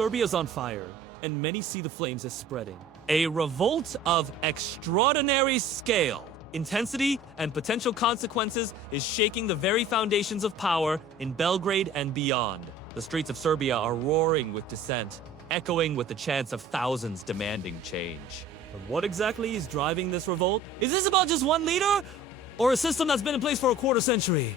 Serbia's on fire, and many see the flames as spreading. A revolt of extraordinary scale, intensity, and potential consequences is shaking the very foundations of power in Belgrade and beyond. The streets of Serbia are roaring with dissent, echoing with the chants of thousands demanding change. But what exactly is driving this revolt? Is this about just one leader, or a system that's been in place for a quarter century?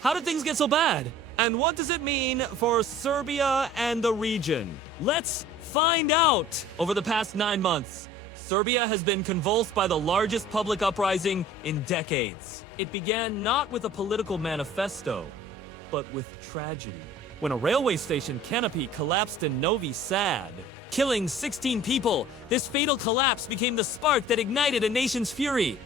How did things get so bad? And what does it mean for Serbia and the region? Let's find out! Over the past 9 months, Serbia has been convulsed by the largest public uprising in decades. It began not with a political manifesto, but with tragedy. When a railway station canopy collapsed in Novi Sad, killing 16 people, this fatal collapse became the spark that ignited a nation's fury.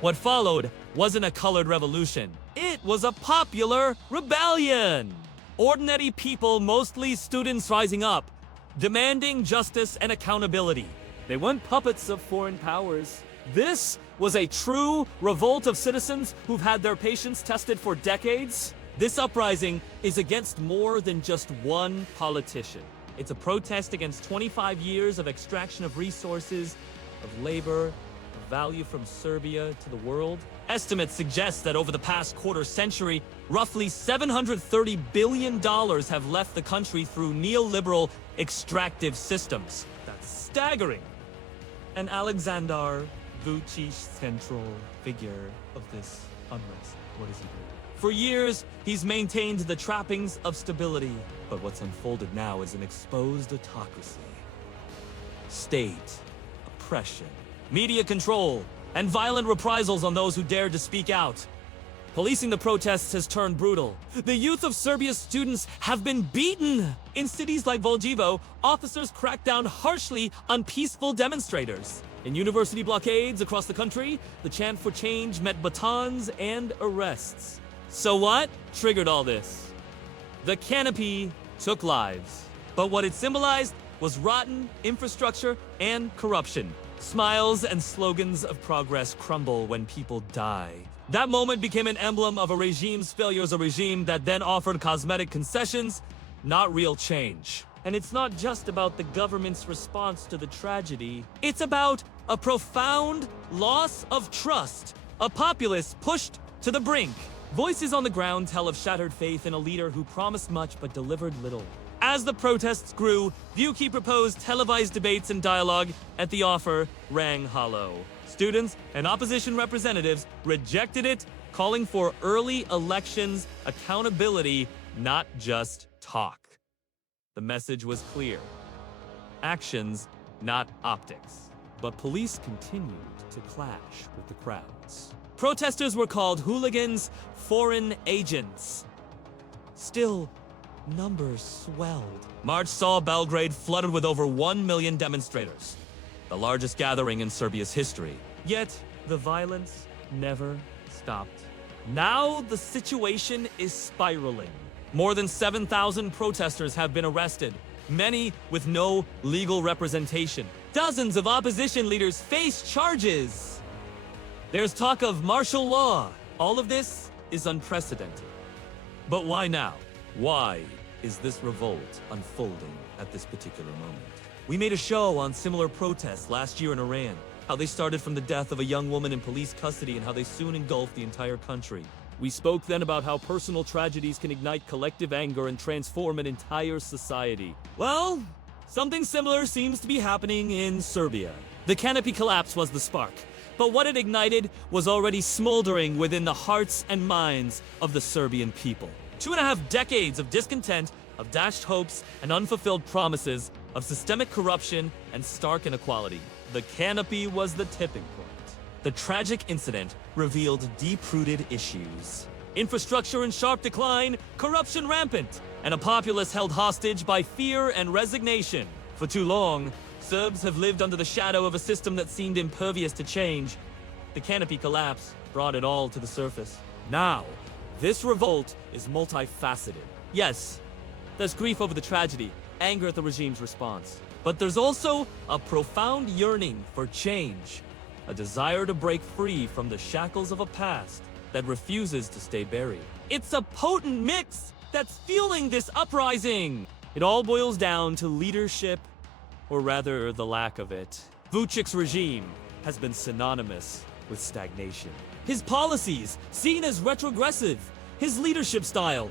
What followed wasn't a colored revolution. It was a popular rebellion. Ordinary people, mostly students, rising up, demanding justice and accountability. They weren't puppets of foreign powers. This was a true revolt of citizens who've had their patience tested for decades. This uprising is against more than just one politician. It's a protest against 25 years of extraction of resources, of labor, of value from Serbia to the world. Estimates suggest that over the past quarter century, roughly $730 billion have left the country through neoliberal extractive systems. That's staggering. And Alexander Vučić, central figure of this unrest. What is he doing? For years, he's maintained the trappings of stability. But what's unfolded now is an exposed autocracy. State oppression, media control, and violent reprisals on those who dared to speak out. Policing the protests has turned brutal. The youth of Serbia's students have been beaten. In cities like Valjevo, officers cracked down harshly on peaceful demonstrators. In university blockades across the country, the chant for change met batons and arrests. So what triggered all this? The canopy took lives. But what it symbolized was rotten infrastructure and corruption. Smiles and slogans of progress crumble when people die. That moment became an emblem of a regime's failure as a regime that then offered cosmetic concessions, not real change. And it's not just about the government's response to the tragedy. It's about a profound loss of trust. A populace pushed to the brink. Voices on the ground tell of shattered faith in a leader who promised much but delivered little. As the protests grew, Vučić proposed televised debates and dialogue, at the offer rang hollow. Students and opposition representatives rejected it, calling for early elections, accountability, not just talk. The message was clear. Actions, not optics. But police continued to clash with the crowds. Protesters were called hooligans, foreign agents. Still, numbers swelled. March saw Belgrade flooded with over 1 million demonstrators, the largest gathering in Serbia's history. Yet, the violence never stopped. Now, the situation is spiraling. More than 7,000 protesters have been arrested, many with no legal representation. Dozens of opposition leaders face charges. There's talk of martial law. All of this is unprecedented. But why now? Why is this revolt unfolding at this particular moment? We made a show on similar protests last year in Iran, how they started from the death of a young woman in police custody and how they soon engulfed the entire country. We spoke then about how personal tragedies can ignite collective anger and transform an entire society. Well, something similar seems to be happening in Serbia. The canopy collapse was the spark, but what it ignited was already smoldering within the hearts and minds of the Serbian people. 2.5 decades of discontent, of dashed hopes and unfulfilled promises, of systemic corruption and stark inequality. The canopy was the tipping point. The tragic incident revealed deep-rooted issues. Infrastructure in sharp decline, corruption rampant, and a populace held hostage by fear and resignation. For too long, Serbs have lived under the shadow of a system that seemed impervious to change. The canopy collapse brought it all to the surface. Now, this revolt is multifaceted. Yes, there's grief over the tragedy, anger at the regime's response. But there's also a profound yearning for change, a desire to break free from the shackles of a past that refuses to stay buried. It's a potent mix that's fueling this uprising. It all boils down to leadership, or rather the lack of it. Vucic's regime has been synonymous with stagnation. His policies, seen as retrogressive, his leadership style,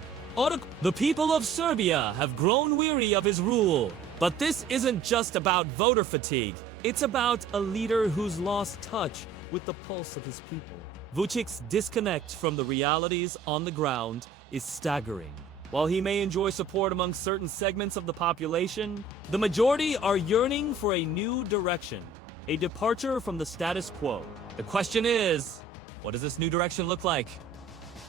the people of Serbia have grown weary of his rule. But this isn't just about voter fatigue. It's about a leader who's lost touch with the pulse of his people. Vucic's disconnect from the realities on the ground is staggering. While he may enjoy support among certain segments of the population, the majority are yearning for a new direction, a departure from the status quo. The question is, what does this new direction look like?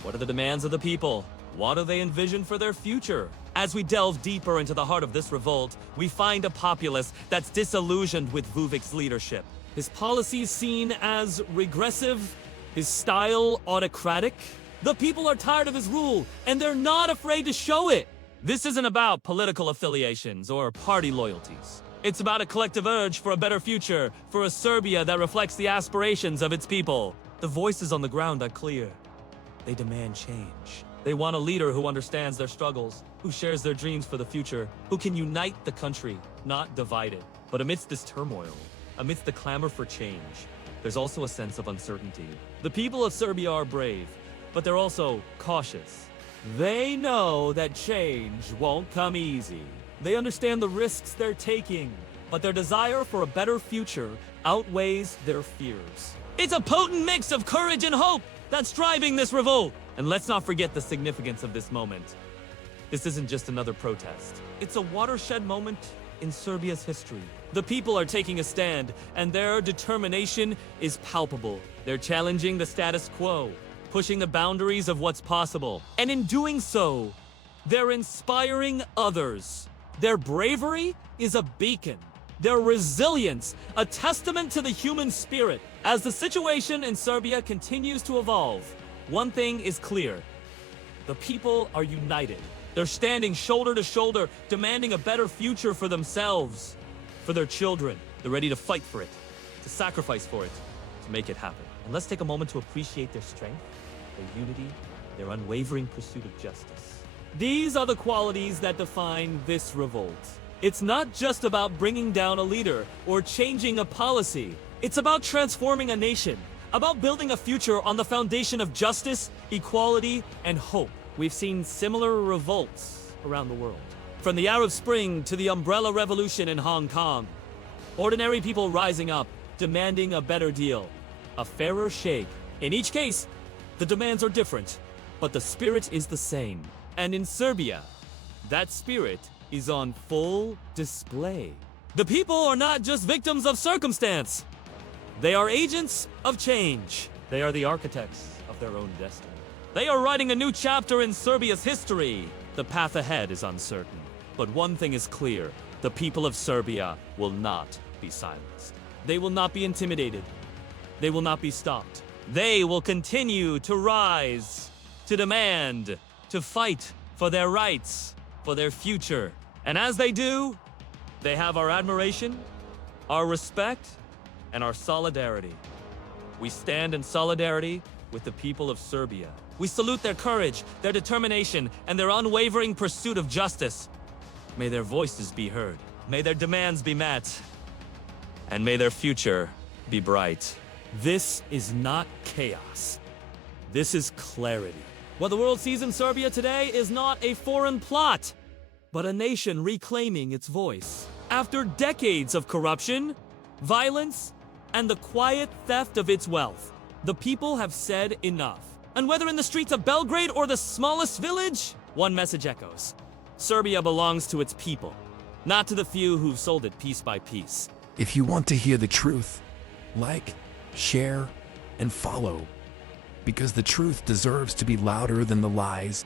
What are the demands of the people? What do they envision for their future? As we delve deeper into the heart of this revolt, we find a populace that's disillusioned with Vucic's leadership. His policies seen as regressive, his style autocratic. The people are tired of his rule, and they're not afraid to show it. This isn't about political affiliations or party loyalties. It's about a collective urge for a better future, for a Serbia that reflects the aspirations of its people. The voices on the ground are clear. They demand change. They want a leader who understands their struggles, who shares their dreams for the future, who can unite the country, not divide it. But amidst this turmoil, amidst the clamor for change, there's also a sense of uncertainty. The people of Serbia are brave, but they're also cautious. They know that change won't come easy. They understand the risks they're taking, but their desire for a better future outweighs their fears. It's a potent mix of courage and hope that's driving this revolt. And let's not forget the significance of this moment. This isn't just another protest. It's a watershed moment in Serbia's history. The people are taking a stand, and their determination is palpable. They're challenging the status quo, pushing the boundaries of what's possible. And in doing so, they're inspiring others. Their bravery is a beacon. Their resilience, a testament to the human spirit. As the situation in Serbia continues to evolve, one thing is clear. The people are united. They're standing shoulder to shoulder, demanding a better future for themselves, for their children. They're ready to fight for it, to sacrifice for it, to make it happen. And let's take a moment to appreciate their strength, their unity, their unwavering pursuit of justice. These are the qualities that define this revolt. It's not just about bringing down a leader or changing a policy. It's about transforming a nation, about building a future on the foundation of justice, equality, and hope. We've seen similar revolts around the world. From the Arab Spring to the Umbrella Revolution in Hong Kong, ordinary people rising up, demanding a better deal, a fairer shake. In each case, the demands are different, but the spirit is the same. And in Serbia, that spirit is on full display. The people are not just victims of circumstance. They are agents of change. They are the architects of their own destiny. They are writing a new chapter in Serbia's history. The path ahead is uncertain. But one thing is clear. The people of Serbia will not be silenced. They will not be intimidated. They will not be stopped. They will continue to rise, to demand, to fight for their rights, for their future. And as they do, they have our admiration, our respect, and our solidarity. We stand in solidarity with the people of Serbia. We salute their courage, their determination, and their unwavering pursuit of justice. May their voices be heard. May their demands be met. And may their future be bright. This is not chaos. This is clarity. What the world sees in Serbia today is not a foreign plot, but a nation reclaiming its voice. After decades of corruption, violence, and the quiet theft of its wealth, the people have said enough. And whether in the streets of Belgrade or the smallest village, one message echoes. Serbia belongs to its people, not to the few who've sold it piece by piece. If you want to hear the truth, like, share, and follow, because the truth deserves to be louder than the lies.